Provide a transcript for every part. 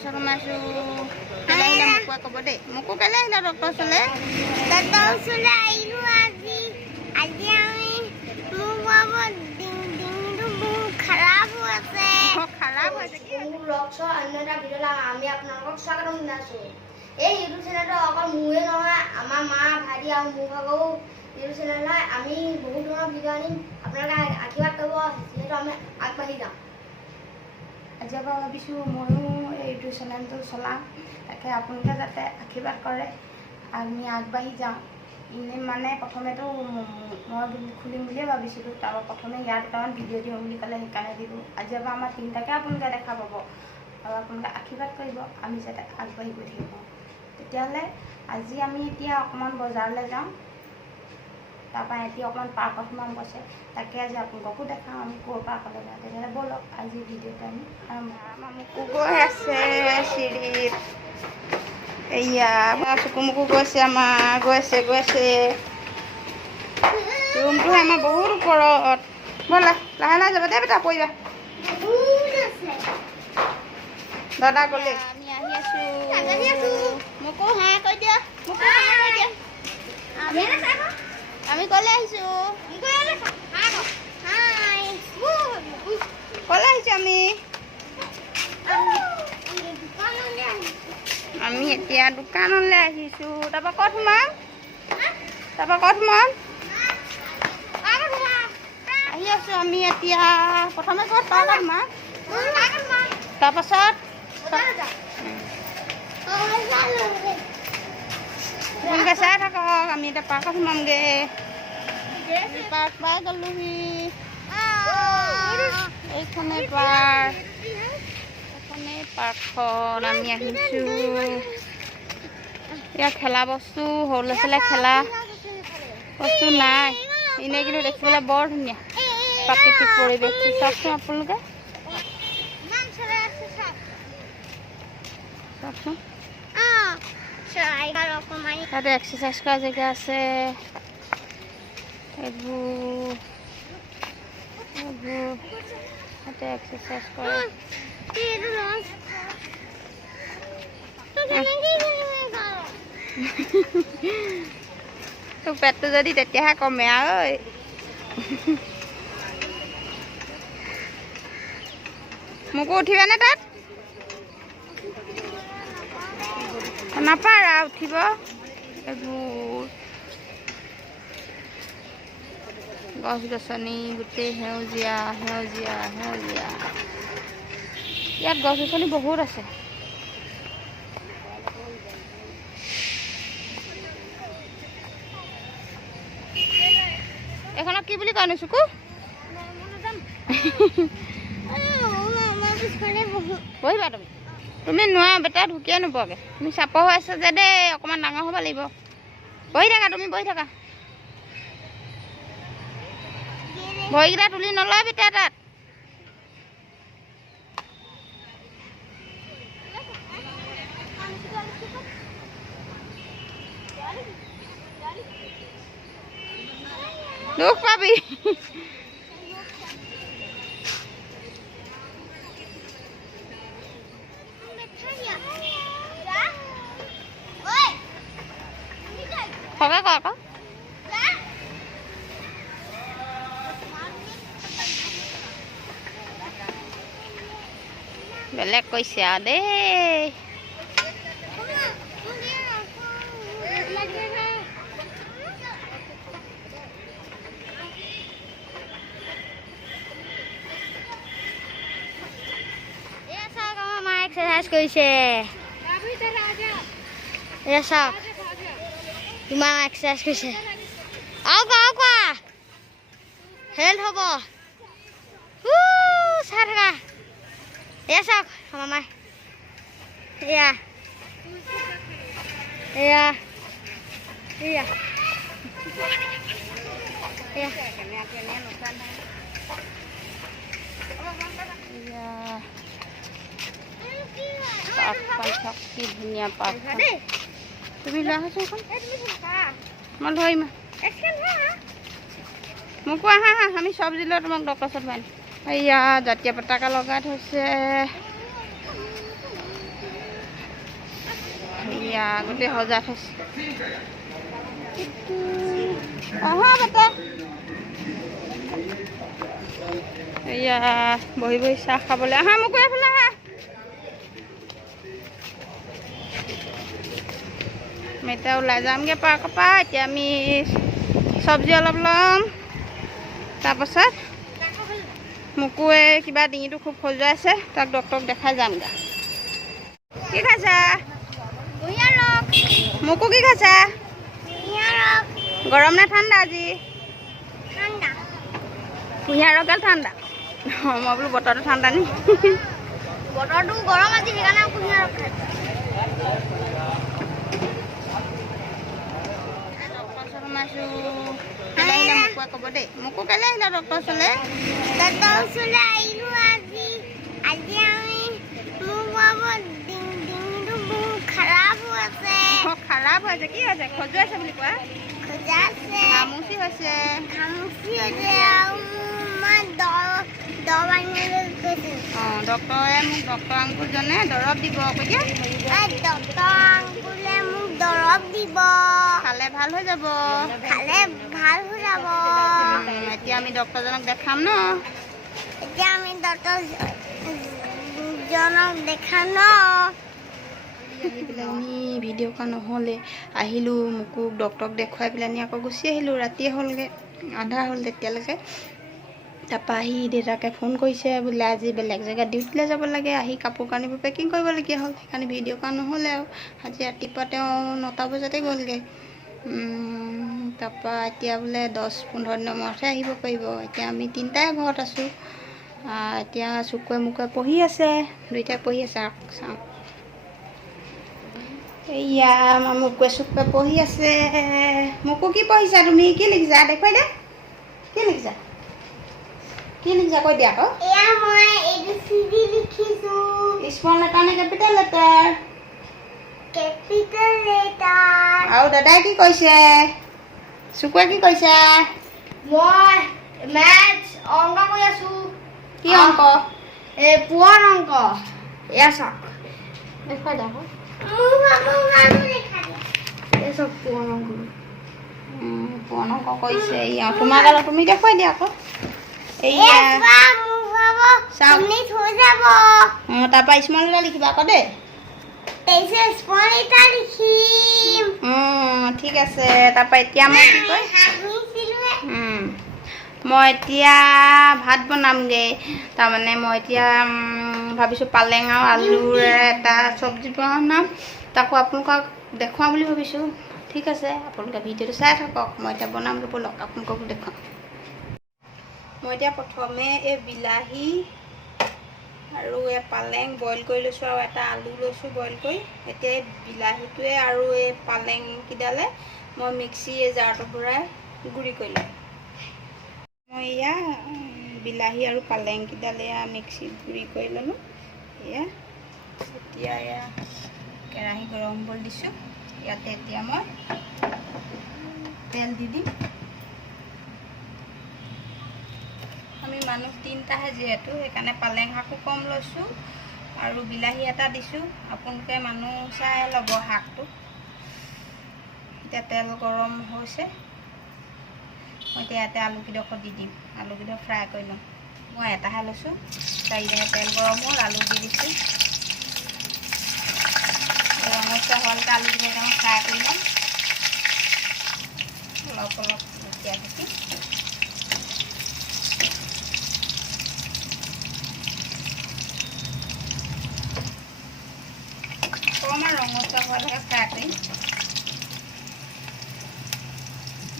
পইচা কমাইছোঁ। কেলৈ আহিলে মোকো ক'ব দেই। মোকো কেলৈ আহিলে ডক্টৰ ওচৰলৈ? ডক্টৰ ওচৰলৈ আহিলোঁ আজি। আজি আমি মোৰ ডিঙিটো বহুত খাৰাপ হৈ আছে। খাৰাপ হৈছে কি? মোৰ ৰক্সৰ অন্য এটা ভিডিঅ'লৈ আমি আপোনালোকক স্বাগতম জনাইছোঁ। এই ইউটিউব চেনেলটো অকল মোৰে নহয়, আমাৰ মা, ভাইটি আৰু মোৰ ভাগৰো ইউটিউব চেনেল হয়। আমি বহুত ধৰণৰ ভিডিঅ' আনিম, আপোনালোকে আশীৰ্বাদ কৰিব, যিহেতু আমি আগবাঢ়ি যাম। আজিৰ পৰা ভাবিছোঁ ময়ো এই ইউটিউব চেনেলটো চলাম, তাকে আপোনালোকে যাতে আশীৰ্বাদ কৰে, আমি আগবাঢ়ি যাওঁ। এনেই মানে প্ৰথমেতো মই খুলিম বুলিয়ে ভাবিছিলোঁ, তাৰপৰা প্ৰথমে ইয়াত দুটামান ভিডিঅ' দিওঁ বুলি ক'লে সেইকাৰণে দিলোঁ। আজিৰ পৰা আমাৰ তিনিটাকে আপোনালোকে দেখা পাব আৰু আপোনালোকে আশীৰ্বাদ কৰিব, আমি যাতে আগবাঢ়ি গৈ থাকিব। তেতিয়াহ'লে আজি আমি এতিয়া অকণমান বজাৰলৈ যাওঁ, তাৰপৰা এতিয়া অকণমান পাৰ্কত সোমাম কৈছে, তাকে আজি আপোনালোককো দেখাওঁ আমি ক'ৰ পাৰ্কলৈ যাওঁ। তেতিয়াহ'লে ব'লক আজি ভিডিঅ'টো আমি আমাৰ মোকো গৈ আছে চিৰিত, এয়া চকু মোকো গৈছে, আমাৰ গৈছে ৰুমটো আমাৰ বহুত ওপৰত। ব'লা লাহে লাহে যাব দেই বেটা, পৰিবা। দাদা গ'লে আমি আহি আছোঁ। মোকো হাই কৈ দিয়া, আমি ক'লৈ আহিছোঁ? ক'লৈ আহিছোঁ আমি এতিয়া দোকানলৈ আহিছোঁ। তাৰপৰা ক'ত সোমাম? আহি আছোঁ আমি এতিয়া। প্ৰথমে ক'ত পাৰ্কত সোমাম, তাৰপাছত আপোনালোকে চাই থাকক। আমি এতিয়া পাৰ্কত সোমামগৈ। পাৰ্ক পাই গ'লোহি। এইখনেই পাৰ্কখন আমি আহিছোঁ। ইয়াত খেলা বস্তু, সৰু ল'ৰা ছোৱালীয়ে খেলা বস্তু নাই, এনেই কিন্তু দেখিবলৈ বৰ ধুনীয়া প্ৰাকৃতিক পৰিৱেশটো। চাওকচোন আপোনালোকে, চাওকচোন। তাতে এক্সাৰচাইজ কৰা জেগা আছে। এইবোৰ তাতে এক্সাৰচাইজ কৰে। তোৰ পেটটো যদি তেতিয়াহে কমে আৰু। মোকো উঠিবানে তাত? নাপাৰা উঠিব। এইবোৰ গছ গছনি গোটেই সেউজীয়া। ইয়াত গছ গছনি বহুত আছে। এইখনক কি বুলি কয়নো চুকু? বহিবা তুমি নোৱাৰা বেটা, ঢুকিয়ে নোপোৱাকৈ। তুমি চাপৰ হৈ আছা যে দেই, অকণমান ডাঙৰ হ'ব লাগিব। বহি থাকা, ভৰিকেইটা তুলি নলয় বেটা তাত। দুখ পাবি। খগা ক আকৌ বেলেগ কৈছে আৰু দেই। এক্সাৰচাইজ কৰিছে। এয়া চাওক, কিমান এক্সাৰচাইজ কৰিছে। আৰু কোৱা হেল্থ হ'ব। চাই থাকা। এয়া চাওক মামাই, এয়া পাৰ্কখন কি ধুনীয়া পাৰ্কখন। তুমি লৈ আহাচোন এখন, মই ধৰিম। মোকো আহা আমি চব্জি লৈ তোমাক ডক্টৰ ওচৰত মাৰিম। এয়া জাতীয় পতাকা লগাই থৈছে। এয়া গোটেই সজা থৈছে আহা বেটা এয়া বহি বহি চাহ খাবলৈ আহা মোক এইফালে আহা আমি এতিয়া ওলাই যামগৈ পাৰ্কৰ পৰা এতিয়া আমি চব্জি অলপ ল'ম তাৰপাছত মোকো এই কিবা ডিঙিটো খুব খজুৱাই আছে তাক ডক্টৰক দেখাই যামগৈ কি খাইছা মোকো কি খাইছা গৰম নে ঠাণ্ডা আজি কুঁহিয়াৰ ৰস গাল ঠাণ্ডা মই বোলো বতৰটো ঠাণ্ডা নি বতৰটো গৰম আজি সেইকাৰণে কুঁহিয়াৰ ৰস খাইছোঁ ক'ব দেই মোকো কেলৈ আহিলা ডক্টৰ ওচৰলৈ আহিলোঁ আজি আজি আমি মোৰ বাবু ডিঙিটো বহুত খাৰাপ হৈ আছে খাৰাপ হৈছে কি হৈছে খজুৱাইছে বুলি কোৱা খজুৱাইছে ঘামুচি হৈছে আৰু মই দৰৱ আনিবলৈ গৈছোঁ ডক্টৰে মোক ডক্টৰ আংকুলজনে দৰৱ দিব এতিয়া ডক্টৰ আংকুলে মোক দৰৱ দিব খালে ভাল হৈ যাব এতিয়া আমি ডক্টৰজনক দেখাম ন আহি পেলাই আমি ভিডিঅ' কৰা নহ'লে আহিলোঁ মোকো ডক্টৰক দেখুৱাই পেলাই আমি আকৌ গুচি আহিলোঁ ৰাতিয়ে হ'লগৈ আধা হ'ল তেতিয়ালৈকে তাৰপৰা আহি দেউতাকে ফোন কৰিছে বোলে আজি বেলেগ জেগাত ডিউটিলৈ যাব লাগে আহি কাপোৰ কানিবোৰ পেকিং কৰিবলগীয়া হ'ল সেইকাৰণে ভিডিঅ' কৰা নহ'লে আৰু আজি ৰাতিপুৱা তেওঁ 9টা বজাতে গ'লগৈ তাৰপৰা এতিয়া বোলে 10-15 দিনৰ মূৰতহে আহিব পাৰিব এতিয়া আমি 3টাই ঘৰত আছোঁ এতিয়া চুকুৱে মুকুৱে পঢ়ি আছে দুইটাই পঢ়ি আছে চাওঁ এয়া আমাৰ মুকুৱে চুকুৱে পঢ়ি আছে মোকো কি পঢ়িছা তুমি কি লিখিছা দেখুৱাই দে কি লিখিছা কৈ দিয়া আকৌ মই ABCD লিখিছোঁ স্মল লেটাৰ নে কেপিটেল লেটাৰ কেপিটেল লেটাৰ আৰু দাদাই কি কৈছে চুকুৱে কি কৈছে মই মেথছ অংক কৰি আছোঁ কি অংক পুৰণ অংক এয়া চাওক দেখুৱাই দে আকৌ পুৰণ অংক কৰিছে তোমাৰ গালত তুমি দেখুৱাই দিয়া আকৌ তাৰপৰা স্মল লেটাৰ লিখিবা আকৌ দেই ঠিক আছে তাৰপৰা এতিয়া মই কি কয় মই এতিয়া ভাত বনামগৈ তাৰমানে মই এতিয়া ভাবিছোঁ পালেং আৰু আলুৰে এটা চব্জি বনাম তাকো আপোনালোকক দেখুৱাম বুলি ভাবিছোঁ ঠিক আছে আপোনালোকে ভিডিঅ'টো চাই থাকক মই এতিয়া বনামগৈ ব'লক আপোনালোককো দেখুৱাম মই এতিয়া প্ৰথমে এই বিলাহী আৰু এই পালেং বইল কৰি লৈছোঁ আৰু এটা আলু লৈছোঁ বইল কৰি এতিয়া এই বিলাহীটোৱে আৰু এই পালেংকেইডালে মই মিক্সি এই জাৰটো ভৰাই গুড়ি কৰি লওঁ মই এয়া বিলাহী আৰু পালেংকেইডাল এয়া মিক্সিত গুড়ি কৰি ল'লোঁ এয়া এতিয়া এয়া কেৰাহী গৰম কৰি দিছোঁ ইয়াতে এতিয়া মই তেল দি দিম আমি মানুহ 3টাহে যিহেতু সেইকাৰণে পালেং শাকো কম লৈছোঁ আৰু বিলাহী এটা দিছোঁ আপোনালোকে মানুহ চাই ল'ব শাকটো এতিয়া তেল গৰম হৈছে মই এতিয়া ইয়াতে আলুকেইডোখৰ দি দিম আলুকেইডোখৰ ফ্ৰাই কৰি ল'ম মই এটাহে লৈছোঁ চাৰিটাহে তেল গৰম হ'ল আলু দি দিছোঁ ৰঙচুৱা হোৱালৈকে আলুকেইডোখৰ ফ্ৰাই কৰি ল'ম অলপ লুটিয়াই থাকি অকণমান ৰঙচুৱা হোৱালৈকে ফ্ৰাই কৰিম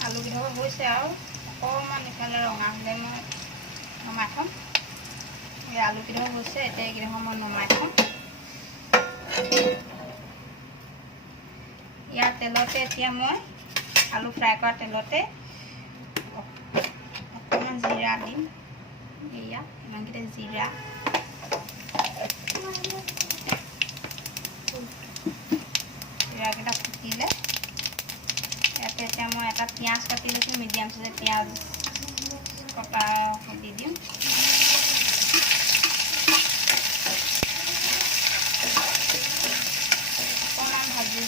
আলুকেইডোখৰ হৈছে আৰু অকণমান ইফালে ৰঙা হ'লে মই নমাই থ'ম এই আলুকেইডোখৰ হৈছে এতিয়া এইকেইডোখৰ মই নমাই থ'ম ইয়াৰ তেলতে এতিয়া মই আলু ফ্ৰাই কৰা তেলতে অকণমান জিৰা দিম এয়া ইমানকেইটা জিৰা জিৰাকেইটা ফুটিলে ইয়াতে এতিয়া মই এটা পিঁয়াজ কাটি লৈছোঁ মিডিয়াম চাইজৰ পিঁয়াজ কটা দি দিম অকণমান ভাজি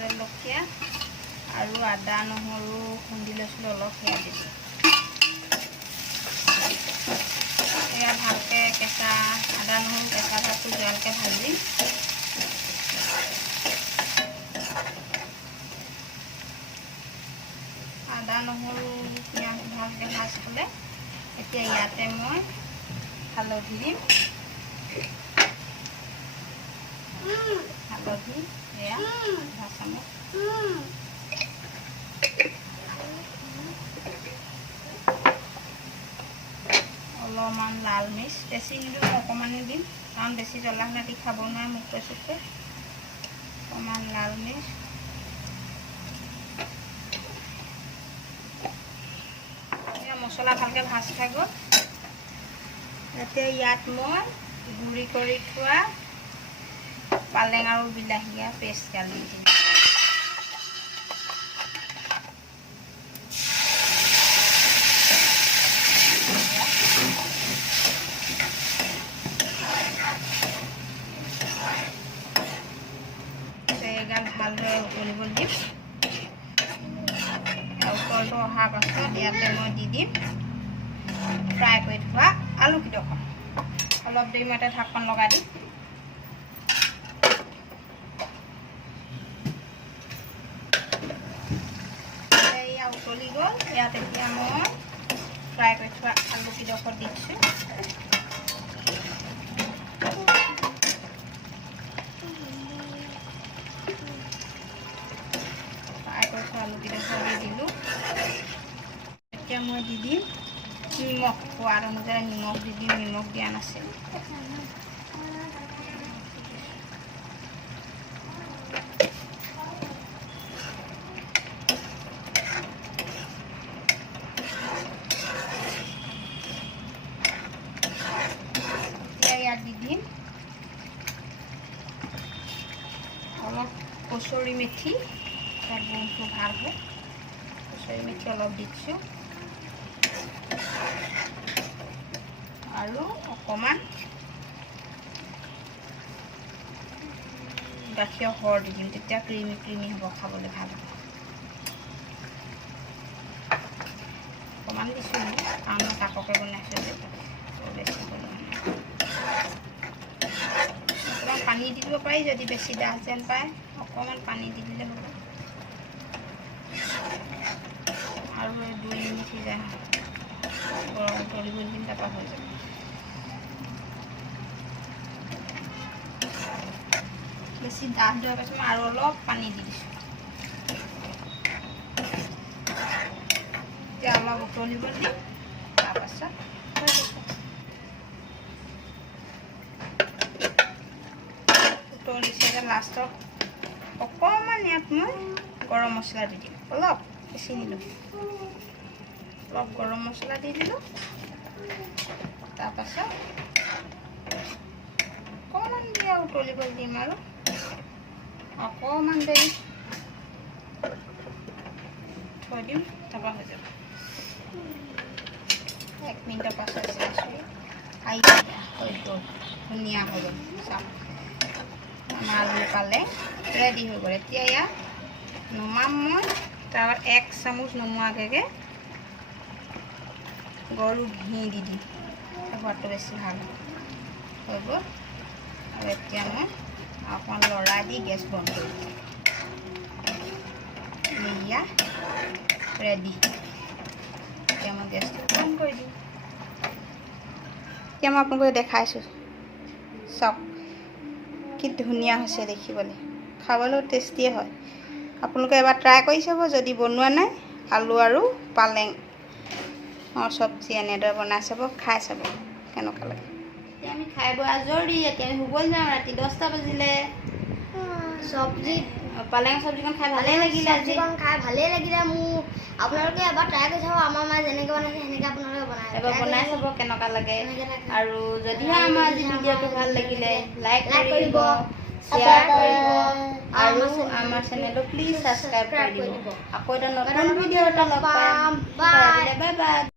জলকীয়া আৰু আদা নহৰু খুন্দি লৈছিলোঁ অলপ সেয়া দিছোঁ। এয়া ভালকৈ কেঁচা আদা নহৰু কেঁচা ভাতটো যোৱালৈকে ভাজি আদা নহৰু পিঁয়াজ ভালকৈ ভাজ খালে এতিয়া ইয়াতে মই হালধি দিম। হালধি এয়া আধা চামুচ, অলপমান লাল মিৰ্চ, বেছি নিদিওঁ অকণমানে দিম কাৰণ বেছি জ্বলা হ'লে খাব নোৱাৰে মুখে চুখে। অকণমান লাল মিৰ্চ, মছলা ভালকৈ ভাজ খাই গ'ল। এতিয়া ইয়াত মই গুড়ি কৰি থোৱা পালেং আৰু বিলাহীয়া পেষ্ট গাল দি দিম। এইগাল ভালদৰে উতলিব দিম। উতলটো অহাৰ পাছত ইয়াতে মই দি দিম ফ্ৰাই কৰি থোৱা আলুকেইডোখৰ। অলপ দেৰি মই ঢাকন লগাই দিম। এয়া উতলি গ'ল। ইয়াত এতিয়া মই ফ্ৰাই কৰি থোৱা আলুকেইডোখৰ দিছোঁ। আলুকেইডোখৰ দি দিলোঁ। এতিয়া মই দি দিম নিমখ, সোৱাদ অনুযায়ী নিমখ দি দিম। নিমখ দিয়া নাছিল। এতিয়া ইয়াত দি দিম অলপ কচুৰি মেথি, গোন্ধটো ভাল হয়। কচুৰি মেথি অলপ দিছোঁ আৰু অকণমান গাখীৰৰ সৰ দি দিম, তেতিয়া ক্ৰিমি ক্ৰিমি হ'ব, খাবলৈ ভাল হ'ব। অকণমান দিছোঁ কাৰণ মই তাককে বনাইছোঁ যে বেছি অকণমান পানী দি দিব পাৰি যদি বেছি ডাঠ যেন পায়, অকণমান পানী দি দিলে হ'ব। আৰু 2 মিনিট সিজাই গৰম উতলিব দিম, তাৰপৰা হৈ যাব। বেছি ডাঠ দিয়াৰ পাছত মই আৰু অলপ পানী দি দিছোঁ। এতিয়া অলপ উতলিব দিম, তাৰপাছত উতলিছে যে লাষ্টত অকণমান ইয়াত মই গৰম মছলা দি দিম। অলপ বেছি নিদিওঁ, অলপ গৰম মছলা দি দিলোঁ। তাৰপাছত অকণমান দিয়া উতলিব দিম আৰু অকণমান দেৰি থৈ দিম, তাৰপৰা হৈ যাব। 1 মিনিটৰ পাছত চাইছোঁ হৈ গ'ল, ধুনীয়া হৈ গ'ল। চাওক আমাৰ আলু পালেং ৰেডি হৈ গ'ল। এতিয়া ইয়াত নমাম মই, তাৰ 1 চামুচ নমোৱাকৈ গৰু ঘি দি দিম, সোৱাদটো বেছি ভাল হৈ গ'ল। আৰু এতিয়া মই অকণমান লৰাই দি গেছ বন্ধ কৰি দিম। এয়া ৰেডি। এতিয়া মই গেছটো বন্ধ কৰি দিম। এতিয়া মই আপোনালোকক দেখাইছোঁ, চাওক কি ধুনীয়া হৈছে দেখিবলৈ, খাবলৈও টেষ্টিয়ে হয়। আপোনালোকে এবাৰ ট্ৰাই কৰি চাব যদি বনোৱা নাই। আলু আৰু পালেং চব্জি এনেদৰে বনাই চাব, খাই চাব কেনেকুৱা লাগে। এতিয়া আমি খাই বৈ আজৰি। এতিয়া আমি শুবলৈ যাওঁ, ৰাতি 10টা বাজিলে। চব্জি পালেং চব্জিখন খাই ভালেই লাগিলে। চব্জিখন খাই ভালেই লাগিলে মোৰ। আপোনালোকে এবাৰ ট্ৰাই কৰি চাব। আমাৰ মায়ে যেনেকৈ বনাইছে সেনেকৈ আপোনালোকে এবাৰ বনাই চাব কেনেকুৱা লাগে। আৰু যদিহে আমাৰ আজি ভিডিঅ'টো ভাল লাগিলে লাইক কৰিব, শ্বেয়াৰ কৰিব আৰু আমাৰ চেনেলটো প্লিজ ছাবস্ক্ৰাইব কৰি দিব। আকৌ এটা নতুন ভিডিঅ' এটা লগ পাম। Bye bye.